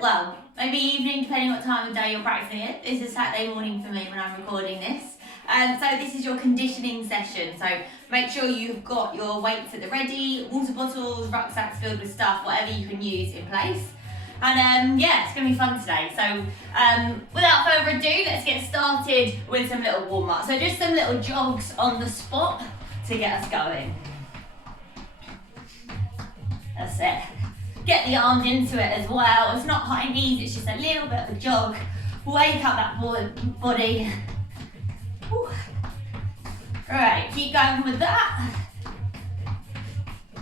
well, maybe evening, depending what time of day you're practicing it. This is Saturday morning for me when I'm recording this. So this is your conditioning session. So make sure you've got your weights at the ready, water bottles, rucksacks filled with stuff, whatever you can use in place. And yeah, it's going to be fun today. So without further ado, let's get started with some little warm-up. So just some little jogs on the spot to get us going. That's it. Get the arms into it as well. It's not high knees, it's just a little bit of a jog. Wake up that body. Whew. Right, keep going with that.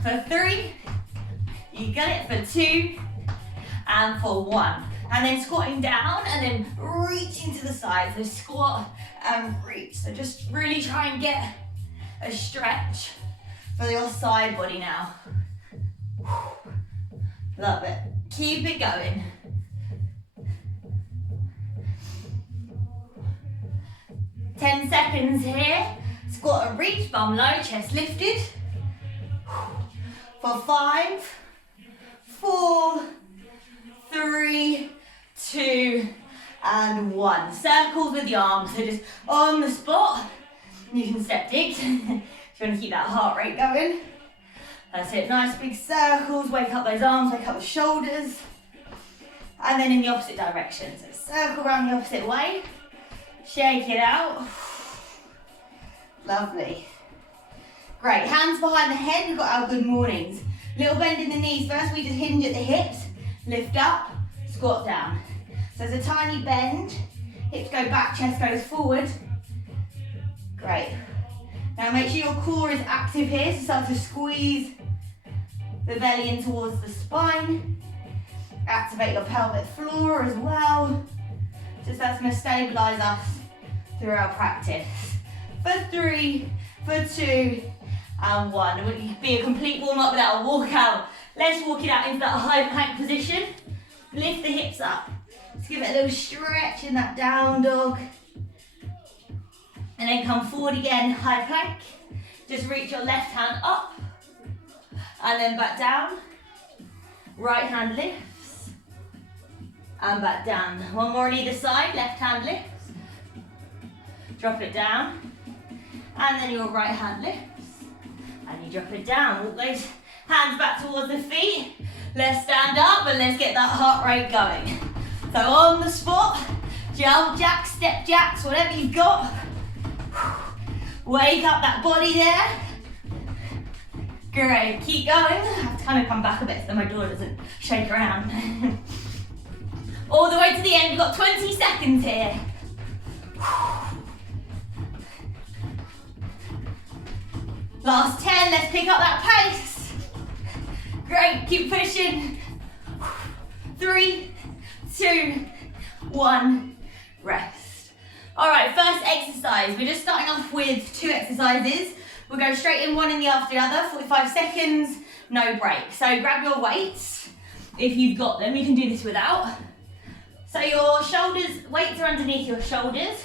For 3, you got it for 2, and for 1. And then squatting down and then reaching to the side. So squat and reach. So just really try and get a stretch for your side body now. Love it. Keep it going. Ten seconds here. Squat and reach, bum low, chest lifted. For 5, 4, 3, 2, and 1. Circles with the arms, so just on the spot. You can step digs if you want to keep that heart rate going. That's it, nice big circles, wake up those arms, wake up the shoulders. And then in the opposite direction, so circle around the opposite way. Shake it out. Lovely. Great, hands behind the head, we've got our good mornings. Little bend in the knees first, we just hinge at the hips, lift up, squat down. So there's a tiny bend, hips go back, chest goes forward. Great. Now make sure your core is active here, so start to squeeze the belly in towards the spine. Activate your pelvic floor as well. Just that's going to stabilise us through our practice. For 3, for 2, and 1. It would be a complete warm-up without a walkout. Let's walk it out into that high plank position. Lift the hips up. Let's give it a little stretch in that down dog. And then come forward again, high plank. Just reach your left hand up. And then back down. Right hand lifts. And back down. One more on either side, left hand lifts. Drop it down. And then your right hand lifts. And you drop it down. Walk those hands back towards the feet. Let's stand up and let's get that heart rate going. So on the spot, jump jacks, step jacks, whatever you've got. Wake up that body there. Great, keep going. I have to kind of come back a bit so my door doesn't shake around. All the way to the end, we've got 20 seconds here. Last 10, let's pick up that pace. Great, keep pushing. 3, 2, 1, rest. All right, first exercise. We're just starting off with 2 exercises. We'll go straight in, one in the after the other, 45 seconds, no break. So grab your weights, if you've got them. You can do this without. So your shoulders, weights are underneath your shoulders.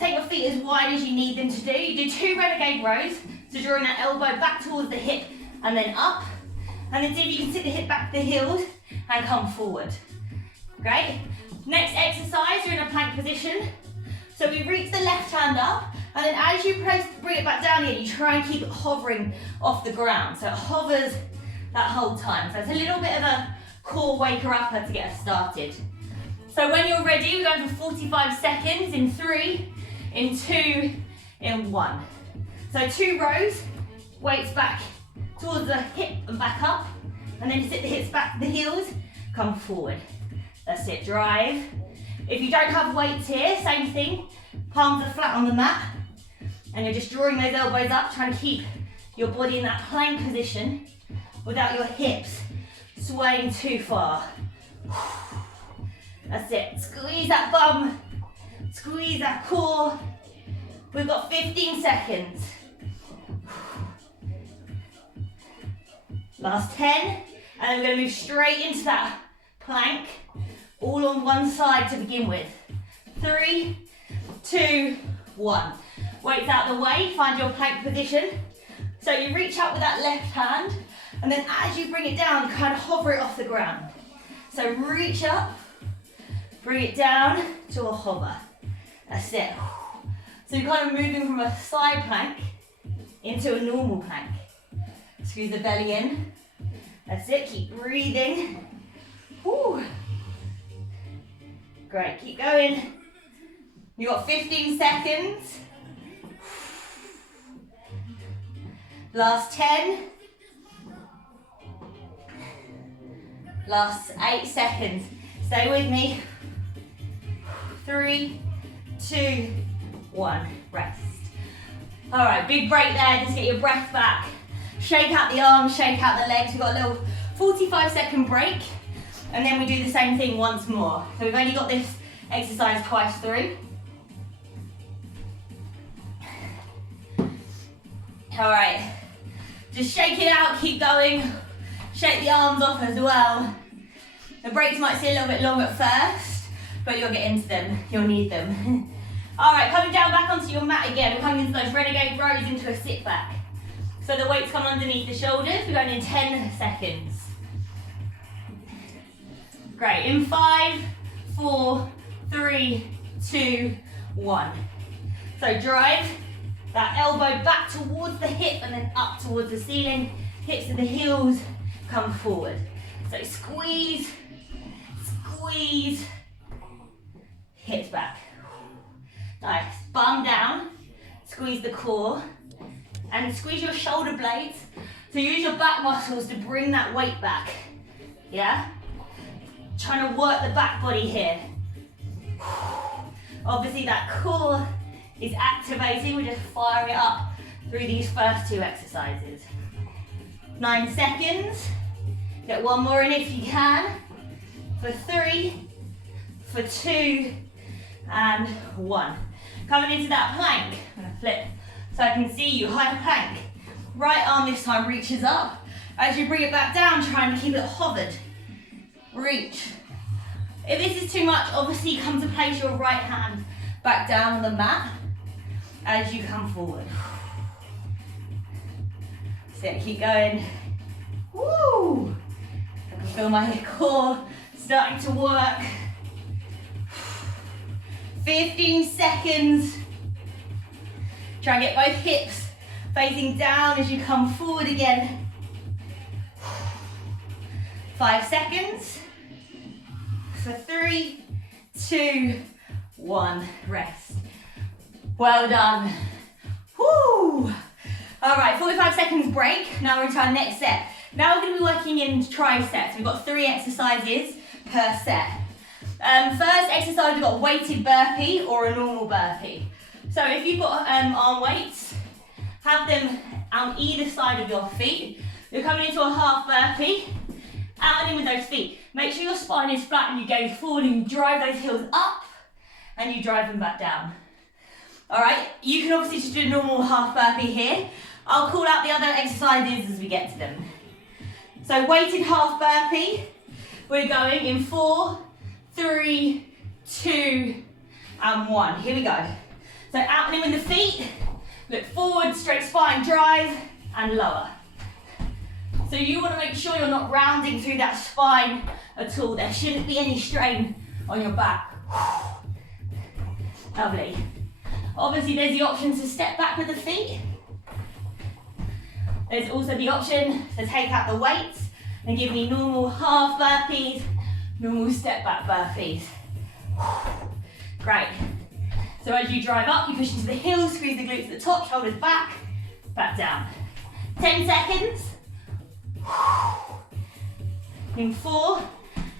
Take your feet as wide as you need them to do. You do 2 renegade rows, so drawing that elbow back towards the hip and then up. And then see if you can sit the hip back to the heels and come forward. Great. Next exercise, you're in a plank position. So we reach the left hand up, and then as you bring it back down again, you try and keep it hovering off the ground. So it hovers that whole time. So it's a little bit of a core waker-upper to get us started. So when you're ready, we're going for 45 seconds in 3, in 2, in 1. So 2 rows, weights back towards the hip and back up, and then you sit the hips back to the heels, come forward. That's it, drive. If you don't have weights here, same thing, palms are flat on the mat, and you're just drawing those elbows up, trying to keep your body in that plank position without your hips swaying too far. That's it, squeeze that bum, squeeze that core. We've got 15 seconds. Last 10, and then we're going to move straight into that plank, all on one side to begin with. 3, 2, 1. Weights out the way, find your plank position. So you reach up with that left hand, and then as you bring it down, kind of hover it off the ground. So reach up, bring it down to a hover. That's it. So you're kind of moving from a side plank into a normal plank. Squeeze the belly in. That's it, keep breathing. Woo. Great, keep going. You've got 15 seconds. Last 10. Last 8 seconds. Stay with me. 3, 2, 1. Rest. All right, big break there. Just get your breath back. Shake out the arms, shake out the legs. We've got a little 45-second break. And then we do the same thing once more. So we've only got this exercise twice through. All right, just shake it out, keep going. Shake the arms off as well. The breaks might seem a little bit long at first, but you'll get into them, you'll need them. All right, coming down back onto your mat again. We're coming into those renegade rows into a sit back. So the weights come underneath the shoulders. We're going in 10 seconds. Great, in 5, 4, 3, 2, 1. So drive that elbow back towards the hip and then up towards the ceiling. Hips to the heels, come forward. So squeeze, squeeze, hips back. Nice, bum down, squeeze the core, and squeeze your shoulder blades. So use your back muscles to bring that weight back, yeah? Trying to work the back body here. Obviously that core is activating, we just fire it up through these first 2 exercises. 9 seconds, get one more in if you can, for 3, for 2, and 1. Coming into that plank, I'm gonna flip so I can see you, high plank. Right arm this time reaches up. As you bring it back down, trying to keep it hovered. Reach. If this is too much, obviously come to place your right hand back down on the mat as you come forward. So keep going. Woo! I can feel my core starting to work. 15 seconds. Try and get both hips facing down as you come forward again. 5 seconds. For 3, 2, 1. Rest. Well done. Woo! All right, 45 seconds break. Now we're into our next set. Now we're going to be working in triceps. We've got 3 exercises per set. First exercise, we've got weighted burpee or a normal burpee. So if you've got arm weights, have them on either side of your feet. You're coming into a half burpee, out and in with those feet. Make sure your spine is flat and you gaze forward and you drive those heels up and you drive them back down. All right, you can obviously just do a normal half burpee here. I'll call out the other exercises as we get to them. So weighted half burpee, we're going in 4, 3, 2, and 1. Here we go. So out and in with the feet, look forward, straight spine, drive, and lower. So you want to make sure you're not rounding through that spine at all. There shouldn't be any strain on your back. Lovely. Obviously there's the option to step back with the feet. There's also the option to take out the weights and give me normal half burpees, normal step back burpees. Great. So as you drive up, you push into the heels, squeeze the glutes at the top, shoulders back down. 10 seconds. In 4,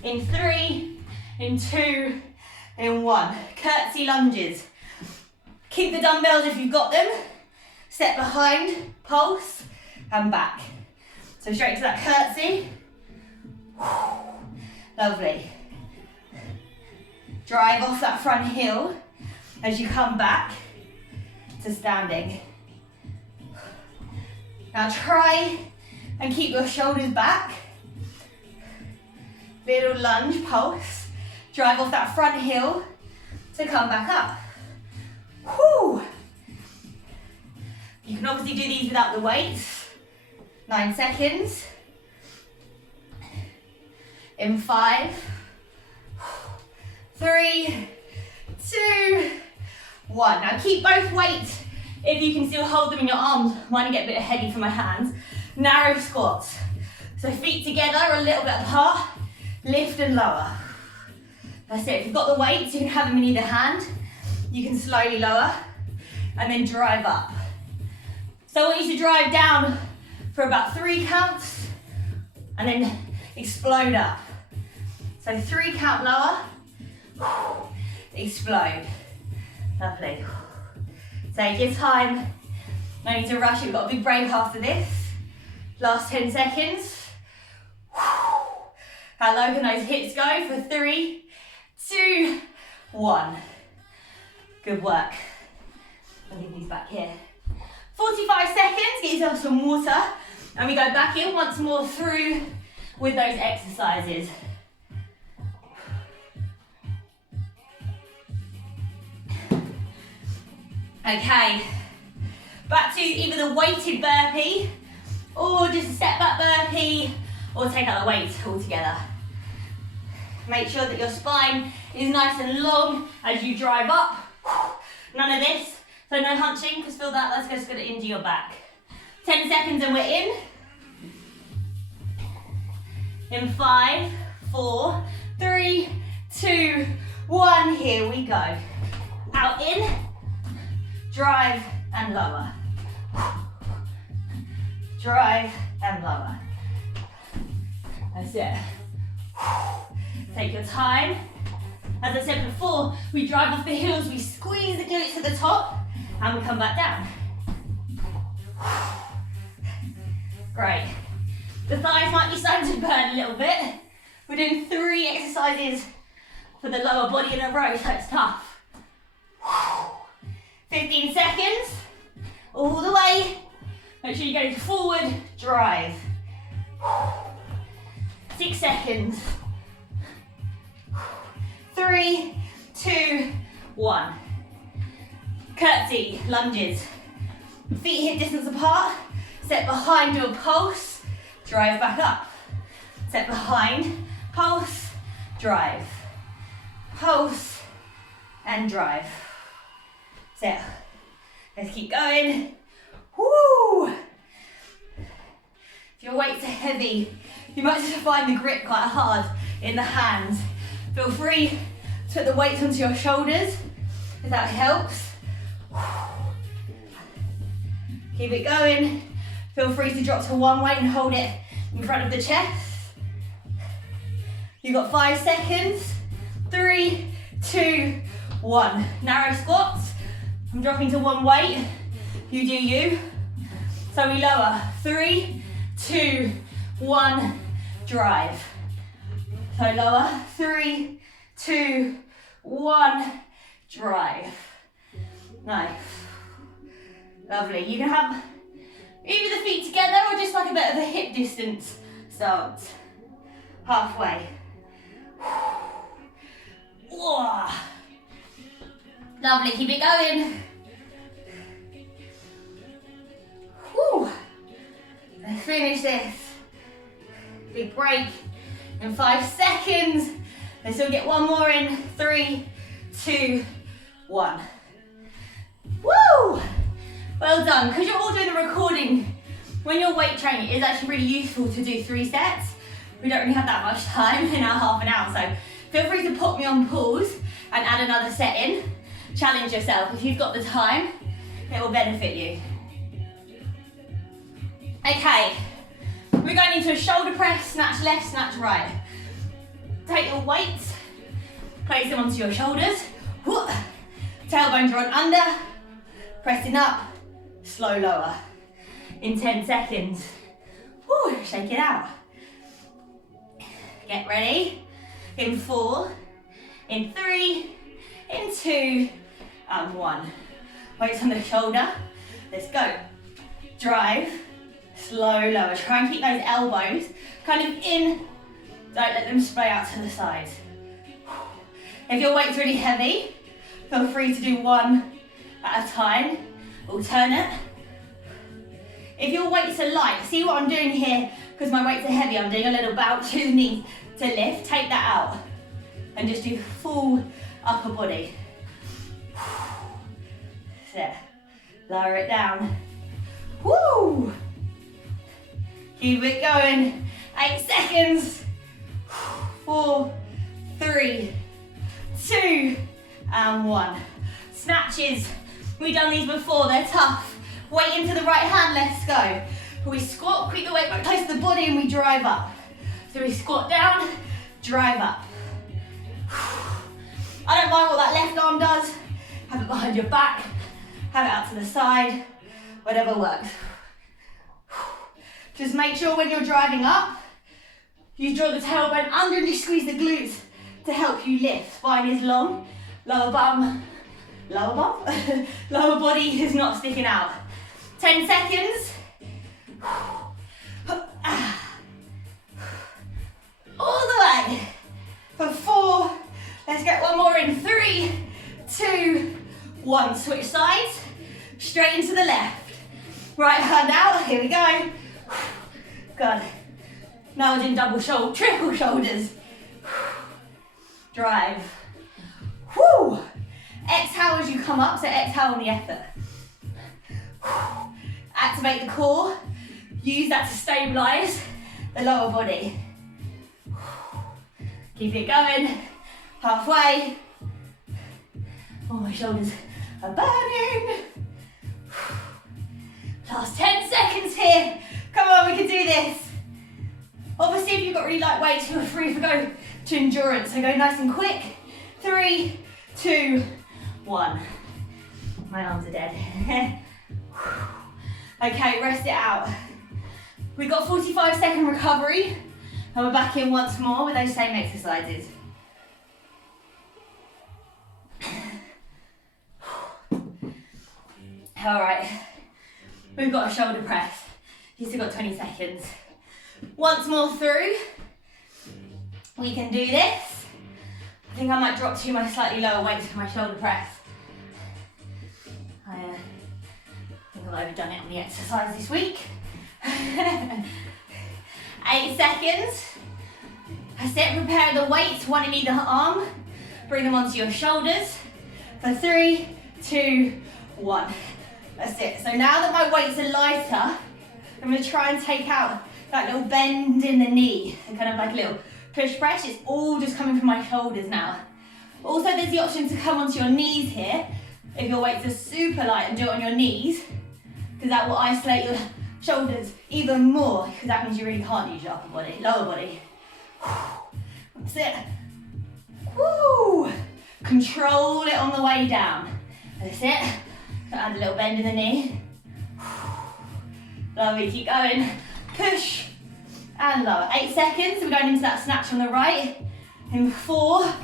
in 3, in 2, in 1. Curtsy lunges. Keep the dumbbells if you've got them. Step behind, pulse, and back. So straight to that curtsy. Lovely. Drive off that front heel as you come back to standing. Now try and keep your shoulders back. Little lunge, pulse. Drive off that front heel to come back up. Whew. You can obviously do these without the weights. 9 seconds. In 5, 3, 2, 1. Now keep both weights if you can still hold them in your arms. Mine get a bit heavy for my hands. Narrow squats. So feet together, a little bit apart. Lift and lower. That's it. If you've got the weights, you can have them in either hand. You can slowly lower and then drive up. So I want you to drive down for about 3 counts and then explode up. So 3 count lower, explode. Lovely. Take your time. No need to rush it. We've got a big break after this. Last 10 seconds. How low can those hips go for 3, 2, 1. Good work. I'll leave these back here. 45 seconds, get yourself some water, and we go back in once more through with those exercises. Okay, back to either the weighted burpee, or just a step back burpee, or take out the weight altogether. Make sure that your spine is nice and long as you drive up. None of this, so no hunching, because feel that, that's just going to injure your back. 10 seconds and we're in. In 5, 4, 3, 2, 1, here we go. Out in, drive and lower. Drive and lower. That's it. Take your time. As I said before, we drive off the heels, we squeeze the glutes to the top, and we come back down. Great. The thighs might be starting to burn a little bit. We're doing 3 exercises for the lower body in a row, so it's tough. 15 seconds, all the way. Make sure you go forward, drive. 6 seconds. 3, 2, 1. Curtsy, lunges. Feet hip distance apart. Step behind, do a pulse. Drive back up. Step behind, pulse, drive. Pulse and drive. So, let's keep going. Woo! If your weights are heavy, you might just find the grip quite hard in the hands. Feel free to put the weights onto your shoulders if that helps. Keep it going. Feel free to drop to one weight and hold it in front of the chest. You've got 5 seconds. 3, 2, 1. Narrow squats. I'm dropping to one weight. You do you. So we lower. 3, 2, 1. Drive. So lower. 3, 2, 1. Drive. Nice. Lovely. You can have either the feet together or just like a bit of a hip distance stance. Halfway. Whoa. Lovely. Keep it going. Whew. Let's finish this. Big break in 5 seconds. Let's still get one more in. 3, 2, 1. Woo! Well done. Because you're all doing the recording, when you're weight training, it is actually really useful to do 3 sets. We don't really have that much time in our half an hour, so feel free to put me on pause and add another set in. Challenge yourself. If you've got the time, it will benefit you. Okay, we're going into a shoulder press, snatch left, snatch right. Take your weights, place them onto your shoulders. Tailbones run under, pressing up, slow lower. In 10 seconds. Woo, shake it out. Get ready. In 4, in 3, in 2, and 1. Weights on the shoulder. Let's go. Drive, slow lower. Try and keep those elbows kind of in. Don't let them splay out to the sides. If your weight's really heavy, feel free to do one at a time. Alternate. If your weights are light, see what I'm doing here, because my weights are heavy, I'm doing a little bow to the knees to lift, take that out. And just do full upper body. Sit. Lower it down. Woo! Keep it going. 8 seconds. 4, 3, 2, and 1. Snatches. We've done these before, they're tough. Weight into the right hand, let's go. We squat, keep the weight back close to the body and we drive up. So we squat down, drive up. I don't mind what that left arm does. Have it behind your back, have it out to the side, whatever works. Just make sure when you're driving up, you draw the tailbone under and you squeeze the glutes to help you lift. Spine is long, lower body is not sticking out. 10 seconds. All the way. For 4, let's get one more in. 3, 2, 1. Switch sides, straight into the left. Right hand out, here we go. Good. Now we're doing triple shoulders. Drive. Woo! Exhale as you come up, so exhale on the effort. Activate the core. Use that to stabilize the lower body. Keep it going. Halfway. Oh, my shoulders are burning. Last 10 seconds here. Come on, we can do this. Obviously, if you've got really light weights, you're free to go to endurance. So go nice and quick. 3, 2, 1. My arms are dead. Okay, rest it out. We've got 45-second recovery, and we're back in once more with those same exercises. All right, we've got a shoulder press. You've still got 20 seconds. Once more through, we can do this. I think I might drop to my slightly lower weights for my shoulder press. I think I've overdone it on the exercise this week. 8 seconds. Sit, prepare the weights, one in either arm. Bring them onto your shoulders. For 3, 2, 1. That's it. So now that my weights are lighter, I'm going to try and take out that little bend in the knee. So kind of like a little push press. It's all just coming from my shoulders now. Also, there's the option to come onto your knees here. If your weights are super light, and do it on your knees, because that will isolate your shoulders even more, because that means you really can't use your upper body, lower body. That's it. Woo! Control it on the way down. That's it. Add a little bend in the knee. Lovely, keep going. Push and lower. 8 seconds, we're going into that snatch on the right. In 4,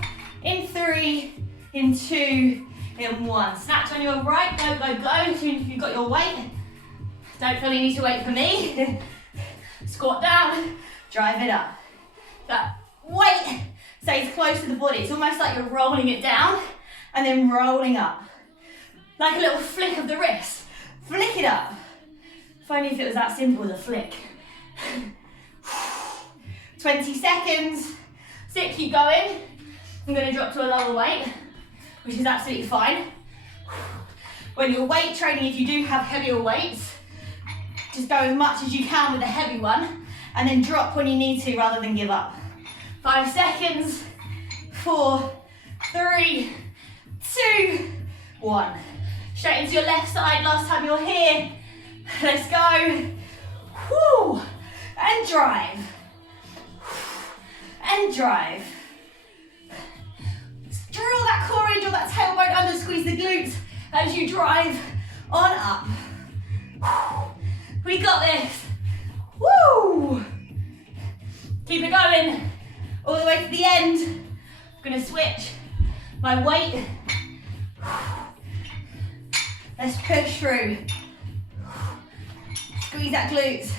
in 3, in 2, in 1. Snatch on your right, go, go, go. As soon as you've got your weight. Don't feel you need to wait for me. Squat down, drive it up. That weight stays close to the body. It's almost like you're rolling it down and then rolling up. Like a little flick of the wrist. Flick it up. If only if it was that simple as a flick. 20 seconds. Sit, keep going. I'm going to drop to a lower weight, which is absolutely fine. When you're weight training, if you do have heavier weights, just go as much as you can with the heavy one, and then drop when you need to rather than give up. 5 seconds. 4, 3, 2, 1. Straight into your left side, last time you're here. Let's go. Woo. And drive. And drive. Draw that core in, draw that tailbone under, squeeze the glutes as you drive on up. We got this. Woo! Keep it going. All the way to the end. I'm gonna switch my weight. Let's push through. Squeeze that glutes.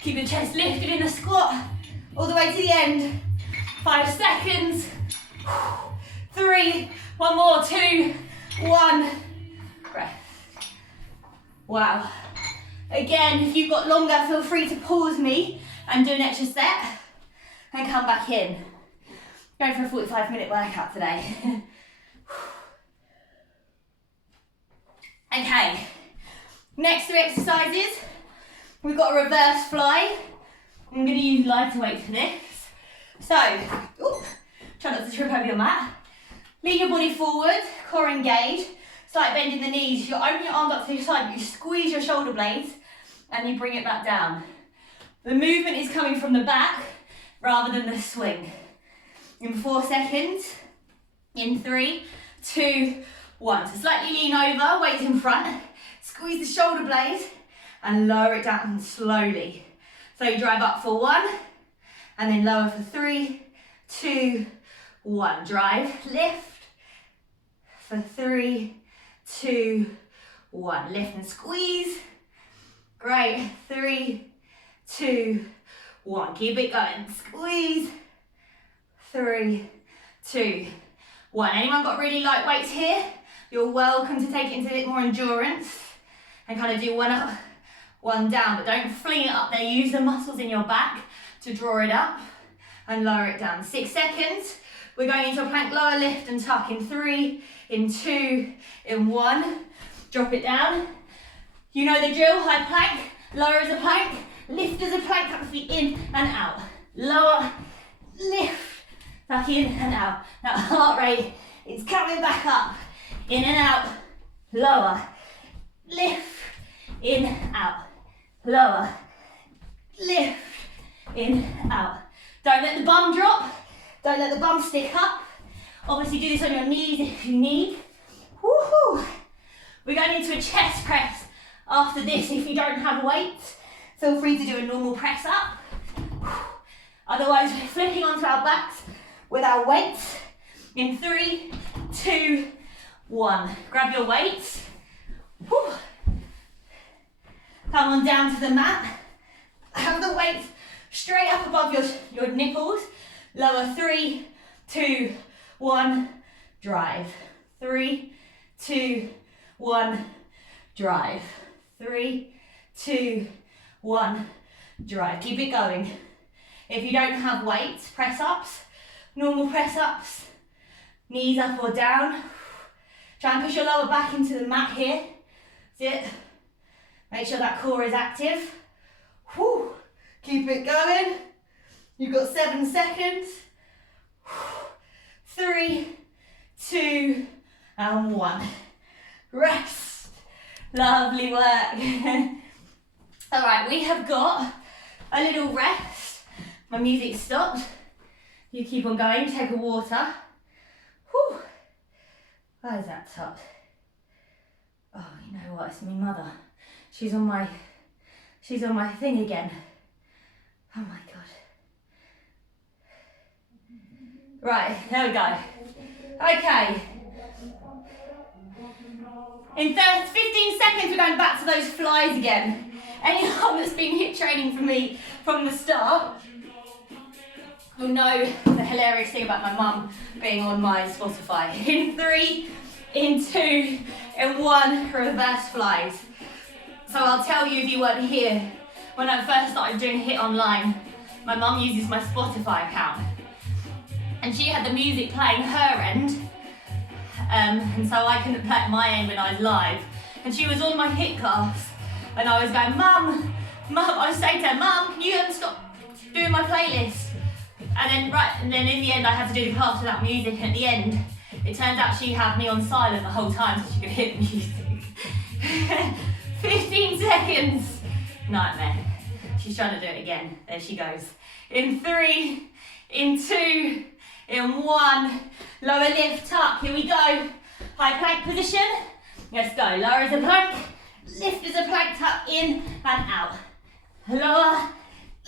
Keep your chest lifted in the squat. All the way to the end. 5 seconds. 3, one more, 2, 1. Rest. Wow. Again, if you've got longer, feel free to pause me and do an extra set and come back in. Going for a 45-minute workout today. Okay, next 3 exercises. We've got a reverse fly. I'm going to use lighter weight for this. So, try not to trip over your mat. Lean your body forward, core engaged. Slight bend in the knees. You open your arms up to your side, you squeeze your shoulder blades, and you bring it back down. The movement is coming from the back rather than the swing. In 4 seconds. In 3, 2, 1. So slightly lean over, weight in front. Squeeze the shoulder blades and lower it down slowly. So you drive up for 1, and then lower for 3, 2, 1. Drive, lift for 3, 2, 1. Lift and squeeze. Great. 3, 2, 1. Keep it going. Squeeze. 3, 2, 1. Anyone got really light weights here? You're welcome to take it into a bit more endurance and kind of do 1 up, 1 down, but don't fling it up there. Use the muscles in your back to draw it up and lower it down. 6 seconds. We're going into a plank lower lift and tuck in 3, in 2, in 1. Drop it down. You know the drill, high plank, lower as a plank, lift as a plank, tuck the feet in and out. Lower, lift, tuck in and out. That heart rate is coming back up, in and out, lower, lift, in, out, lower, lift, in, out. Don't let the bum drop, don't let the bum stick up. Obviously do this on your knees if you need. Woohoo! We're going into a chest press after this. If you don't have weights, feel free to do a normal press up. Otherwise, we're flipping onto our backs with our weights. In 3, 2, 1. Grab your weights. Woo. Come on down to the mat. Have the weights straight up above your nipples. Lower. 3, 2, 1. Drive. 3, 2, 1. Drive. 3, 2, 1. Drive. Keep it going. If you don't have weights, press ups, normal press ups, knees up or down. Try and push your lower back into the mat here. That's it. Make sure that core is active. Whew. Keep it going. You've got 7 seconds. 3, 2, and 1. Rest. Lovely work. All right, we have got a little rest. My music stopped. You keep on going, take a water. Whew. Why is that top? Oh, you know what, it's my mother. She's on my thing again. Oh my God. Right, there we go. Okay. In 15 seconds, we're going back to those flies again. Anyone that's been HIIT training for me from the start will know the hilarious thing about my mum being on my Spotify. In 3, in 2, in 1, reverse flies. So I'll tell you if you weren't here, when I first started doing HIIT online, my mum uses my Spotify account. And she had the music playing her end, and so I couldn't play at my end when I was live. And she was on my HIIT class, and I was going, Mum, I was saying to her, Mum, can you stop doing my playlist? And then in the end I had to do the class without music, and at the end, it turns out she had me on silent the whole time so she could hear the music. 15 seconds. Nightmare. She's trying to do it again. There she goes. In 3, in 2, in 1. Lower lift, tuck. Here we go. High plank position. Let's go. Lower as a plank. Lift as a plank. Tuck in and out. Lower,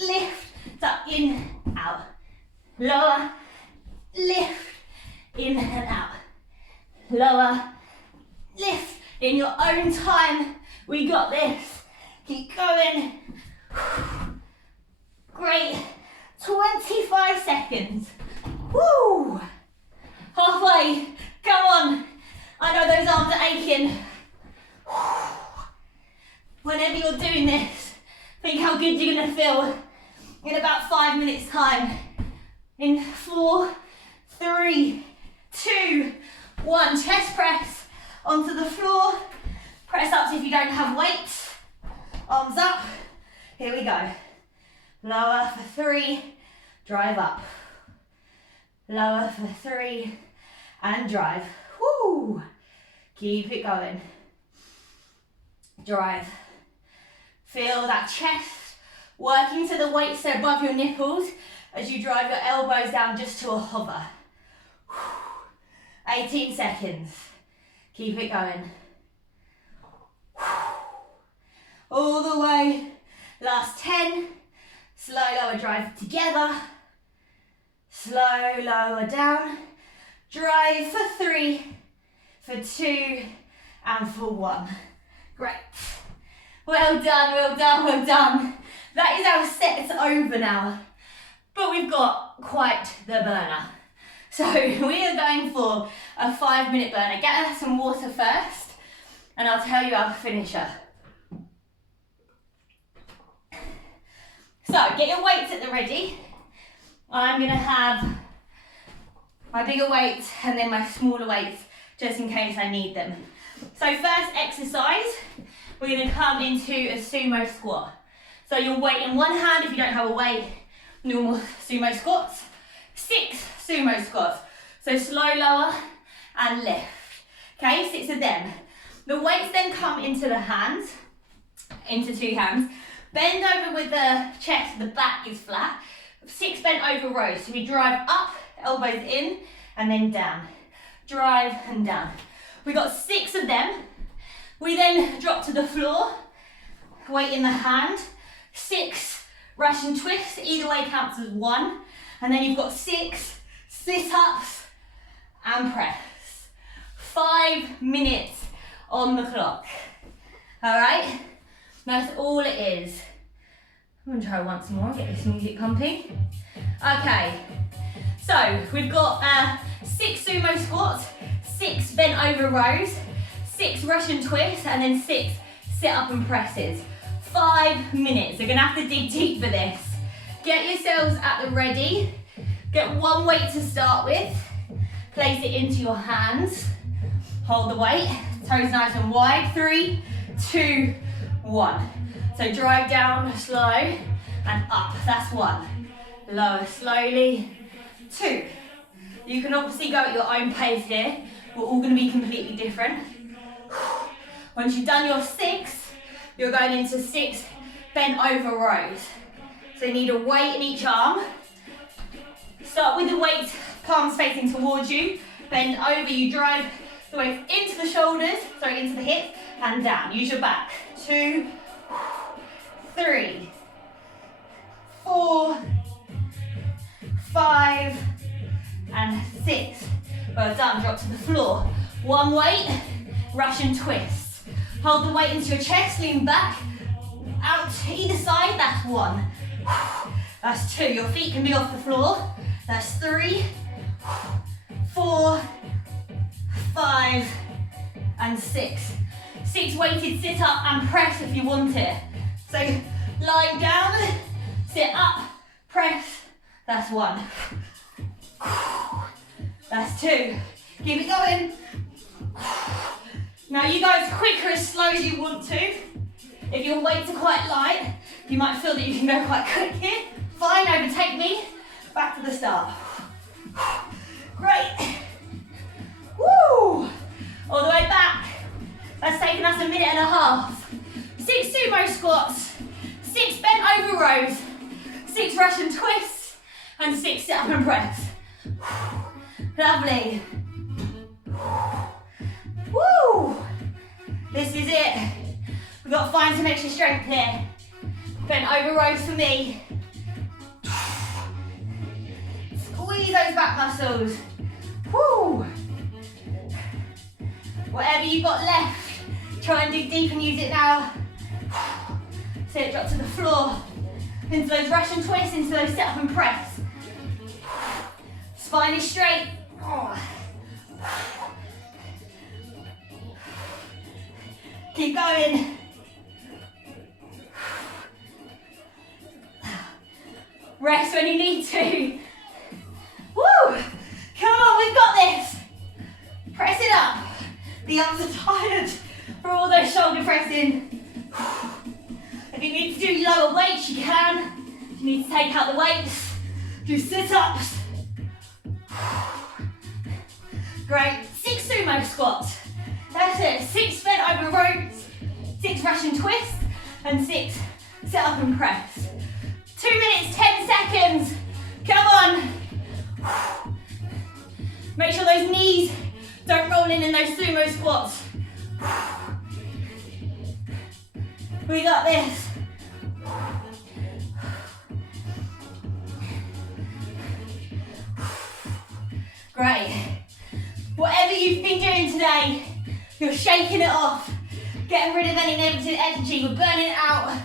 lift, tuck in, out. Lower, lift, in and out. Lower, lift. In your own time. We got this. Keep going. Great. 25 seconds. Woo! Halfway. Come on. I know those arms are aching. Whenever you're doing this, think how good you're going to feel in about 5 minutes time. In 4, one, chest press onto the floor. Press ups if you don't have weights. Arms up. Here we go. Lower for 3, drive up. Lower for 3 and drive. Woo! Keep it going. Drive. Feel that chest working to the weights so above your nipples as you drive your elbows down just to a hover. 18 seconds. Keep it going. All the way. Last 10. Slow, lower, drive together. Slow, lower, down. Drive for 3, for 2, and for 1. Great. Well done, well done, well done. That is our set over now. But we've got quite the burner. So we are going for a 5-minute burner. Get us some water first, and I'll tell you our finisher. So get your weights at the ready. I'm gonna have my bigger weights and then my smaller weights just in case I need them. So first exercise, we're gonna come into a sumo squat. So your weight in one hand if you don't have a weight, normal sumo squats. 6 sumo squats. So slow, lower and lift. Okay, 6 of them. The weights then come into the hands, into 2 hands. Bend over with the chest, the back is flat. 6 bent over rows. So we drive up, elbows in, and then down. Drive and down. We got 6 of them. We then drop to the floor, weight in the hand. 6 Russian twists, either way counts as 1. And then you've got 6 sit-ups and press. 5 minutes on the clock. All right? That's all it is. I'm gonna try once more, get this music pumping. Okay, so we've got 6 sumo squats, 6 bent over rows, 6 Russian twists, and then 6 sit-up and presses. 5 minutes. You're gonna have to dig deep for this. Get yourselves at the ready. Get one weight to start with. Place it into your hands. Hold the weight. Toes nice and wide. 3, 2, 1. So drive down, slow, and up. That's 1. Lower slowly. 2. You can obviously go at your own pace here. We're all going to be completely different. Once you've done your 6, you're going into 6 bent over rows. So you need a weight in each arm. Start with the weight, palms facing towards you. Bend over, you drive the weight into the shoulders, sorry, into the hips, and down. Use your back. 2, 3, 4, 5, and 6. Well done, drop to the floor. One weight, Russian twists. Hold the weight into your chest, lean back, out to either side, that's 1. That's 2, your feet can be off the floor. That's 3, 4, 5, and 6. 6 weighted sit up and press if you want it. So lying down, sit up, press, that's 1. That's 2. Keep it going. Now you go as quick or as slow as you want to. If your weights are quite light, you might feel that you can go quite quick here. Fine, overtake me. Back to the start. Great. Woo! All the way back. That's taken us a minute and a half. 6 sumo squats, 6 bent over rows, 6 Russian twists, and 6 sit up and press. Lovely. Woo! This is it. We've got to find some extra strength here. Bent over rows for me. Squeeze those back muscles. Woo! Whatever you've got left, try and dig deep and use it now. Sit, drop to the floor. Into those Russian twists, into those sit up and press. Spine is straight. Keep going. Rest when you need to. Woo! Come on, we've got this. Press it up. The arms are tired for all those shoulder pressing. If you need to do lower weights, you can. If you need to take out the weights, do sit-ups. Great. 6 sumo squats. That's it. 6 bent over ropes, 6 Russian twists, and 6 sit up and press. 2 minutes, 10 seconds. Come on. Make sure those knees don't roll in those sumo squats. We got this. Great. Whatever you've been doing today, you're shaking it off. Getting rid of any negative energy. We're burning it out.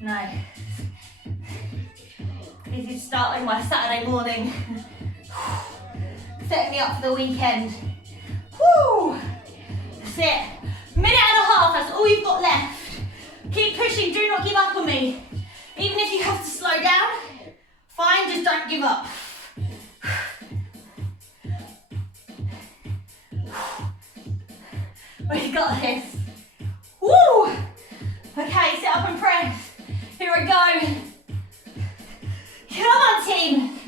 Nice. This is starting my Saturday morning. Setting me up for the weekend. Woo! That's it. Minute and a half, that's all you've got left. Keep pushing, do not give up on me. Even if you have to slow down, fine, just don't give up. We got this. Woo! Okay, sit up and press. Here we go. Come on, team.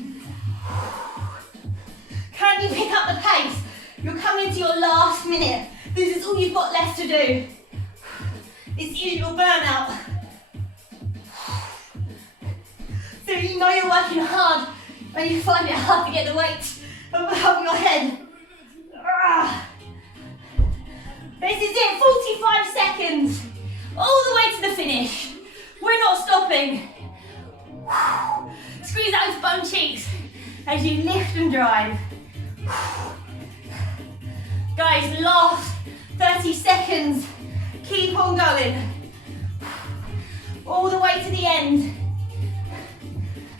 Can you pick up the pace? You're coming to your last minute. This is all you've got left to do. This is your burnout. So you know you're working hard and you find it hard to get the weight above your head. This is it, 45 seconds. All the way to the finish. We're not stopping. Squeeze those bum cheeks as you lift and drive. Guys, last 30 seconds. Keep on going. All the way to the end.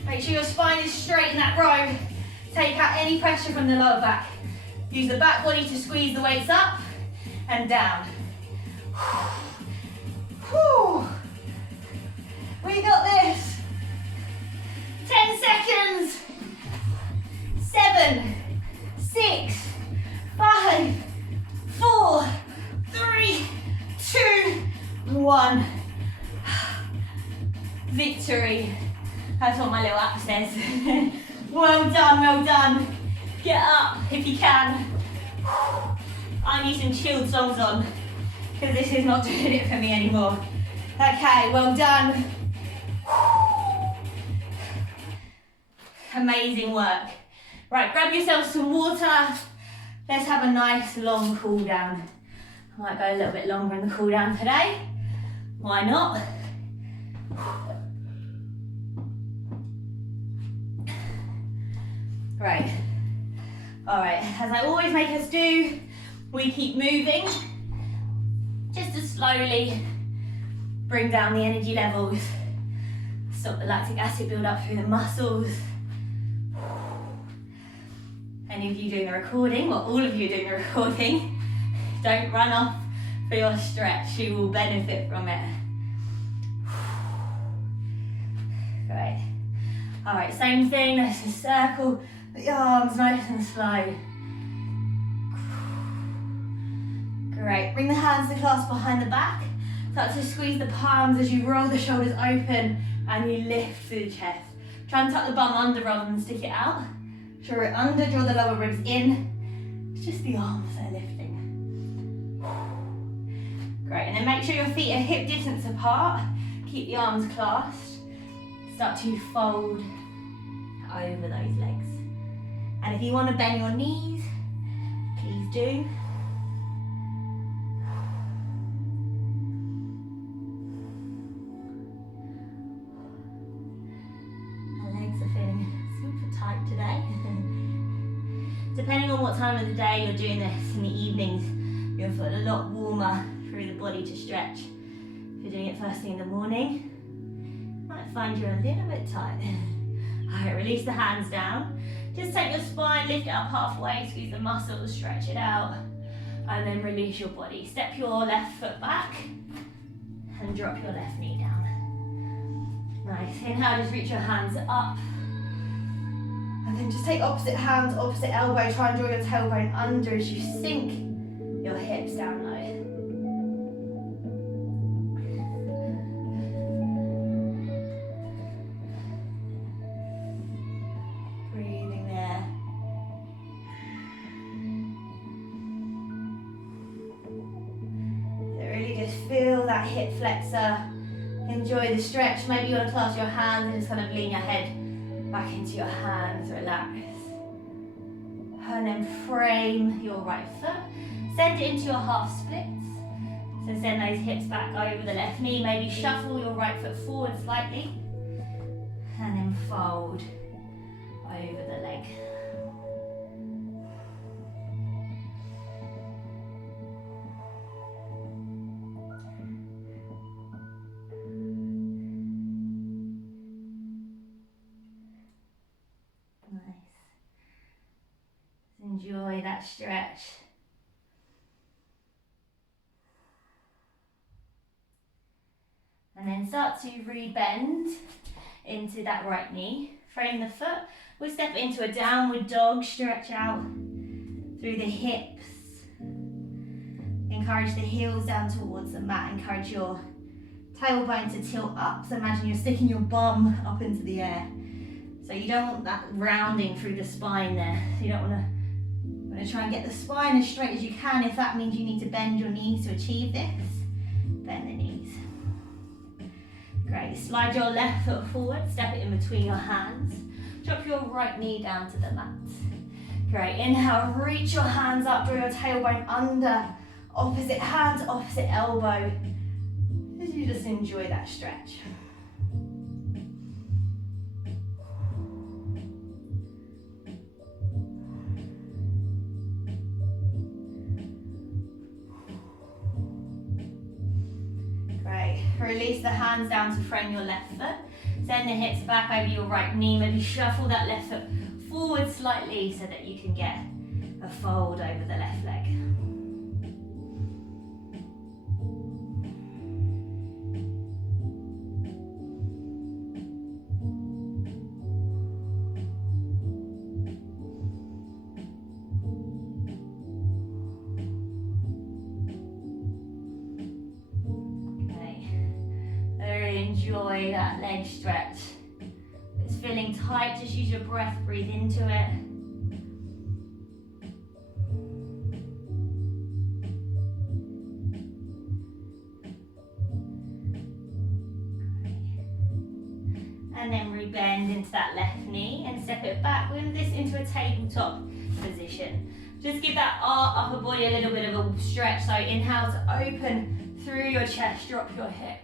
Make sure your spine is straight in that row. Take out any pressure from the lower back. Use the back body to squeeze the weights up and down. Whew. We got this. 10 seconds. 7, 6, 5, 4, 3, 2, 1. Victory. That's what my little app says. Well done, well done. Get up if you can. I need some chilled songs on because this is not doing it for me anymore. Okay, well done. Amazing work. Right, grab yourself some water. Let's have a nice long cool down. I might go a little bit longer in the cool down today. Why not? Right. All right, as I always make us do, we keep moving just to slowly bring down the energy levels, stop the lactic acid build up through the muscles. Any of you doing the recording, well, all of you doing the recording, don't run off for your stretch, you will benefit from it. Great. All right, same thing, let's just circle the arms nice and slow. Great, bring the hands to clasp behind the back. Start to squeeze the palms as you roll the shoulders open and you lift through the chest. Try and tuck the bum under rather than stick it out. Draw it under, draw the lower ribs in. It's just the arms that are lifting. Great, and then make sure your feet are hip distance apart. Keep the arms clasped. Start to fold over those legs. And if you want to bend your knees, please do. My legs are feeling super tight today. Depending on what time of the day you're doing this, in the evenings, you'll feel a lot warmer through the body to stretch. If you're doing it first thing in the morning, you might find you're a little bit tight. Alright, release the hands down. Just take your spine, lift it up halfway, squeeze the muscles, stretch it out, and then release your body. Step your left foot back and drop your left knee down. Nice. Inhale, just reach your hands up. And then just take opposite hand, opposite elbow, try and draw your tailbone under as you sink your hips down low. Breathing there. So really just feel that hip flexor. Enjoy the stretch. Maybe you want to clasp your hands and just kind of lean your head back into your hands, relax. And then frame your right foot. Send it into your half splits. So send those hips back over the left knee. Maybe shuffle your right foot forward slightly. And then fold over the leg. Enjoy that stretch. And then start to rebend into that right knee. Frame the foot. We'll step into a downward dog, stretch out through the hips. Encourage the heels down towards the mat. Encourage your tailbone to tilt up. So imagine you're sticking your bum up into the air. So you don't want that rounding through the spine there. So you don't want to try and get the spine as straight as you can. If that means you need to bend your knees to achieve this, bend the knees. Great, slide your left foot forward, step it in between your hands. Drop your right knee down to the mat. Great, inhale, reach your hands up, draw your tailbone under. Opposite hand, opposite elbow. As you just enjoy that stretch. Release the hands down to frame your left foot. Send the hips back over your right knee. Maybe shuffle that left foot forward slightly so that you can get a fold over the left leg. Enjoy that leg stretch. If it's feeling tight, just use your breath, breathe into it. And then rebend into that left knee and step it back with this into a tabletop position. Just give that upper body a little bit of a stretch. So inhale to open through your chest, drop your hips.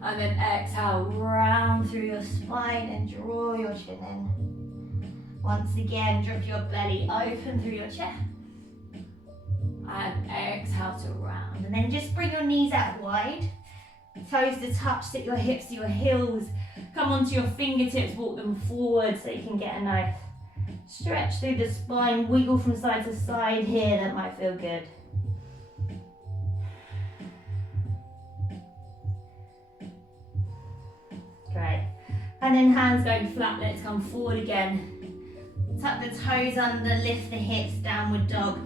And then exhale, round through your spine and draw your chin in. Once again, drop your belly open through your chest. And exhale to round. And then just bring your knees out wide. Toes to touch, sit your hips to your heels. Come onto your fingertips, walk them forward so you can get a nice stretch through the spine. Wiggle from side to side here, that might feel good. Great. And then hands going flat, let's come forward again. Tuck the toes under, lift the hips, downward dog.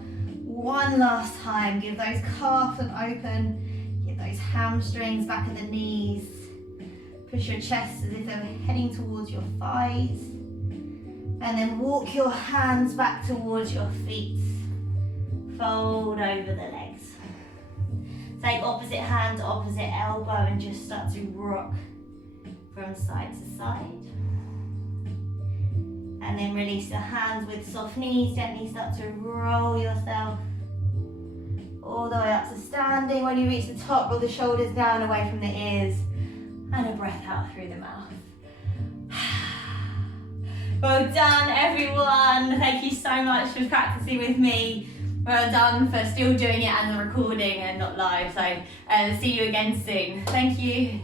One last time, give those calves an open, give those hamstrings back at the knees. Push your chest as if they're heading towards your thighs. And then walk your hands back towards your feet. Fold over the legs. Take opposite hand, opposite elbow and just start to rock from side to side. And then release your hands with soft knees. Gently start to roll yourself all the way up to standing. When you reach the top, roll the shoulders down away from the ears. And a breath out through the mouth. Well done, everyone. Thank you so much for practicing with me. Well done for still doing it and the recording and not live. So see you again soon. Thank you.